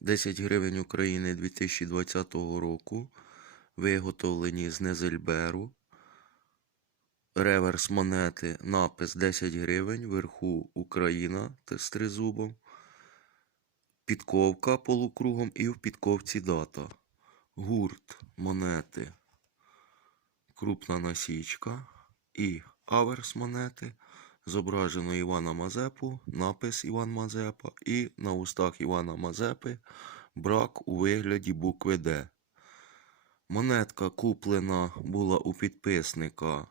10 гривень України 2020 року. Виготовлені з Незельберу. Реверс монети, напис 10 гривень, вверху Україна з тризубом. Підковка полукругом і в підковці дата. Гурт монети. Крупна насічка. І аверс монети. Зображено Івана Мазепу, напис Іван Мазепа. І на устах Івана Мазепи брак у вигляді букви Д. Монетка куплена була у підписника.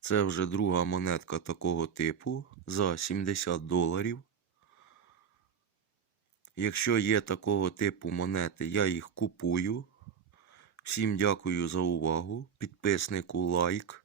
Це вже друга монетка такого типу за 70 доларів. Якщо є такого типу монети, я їх купую. Всім дякую за увагу. Підписнику лайк.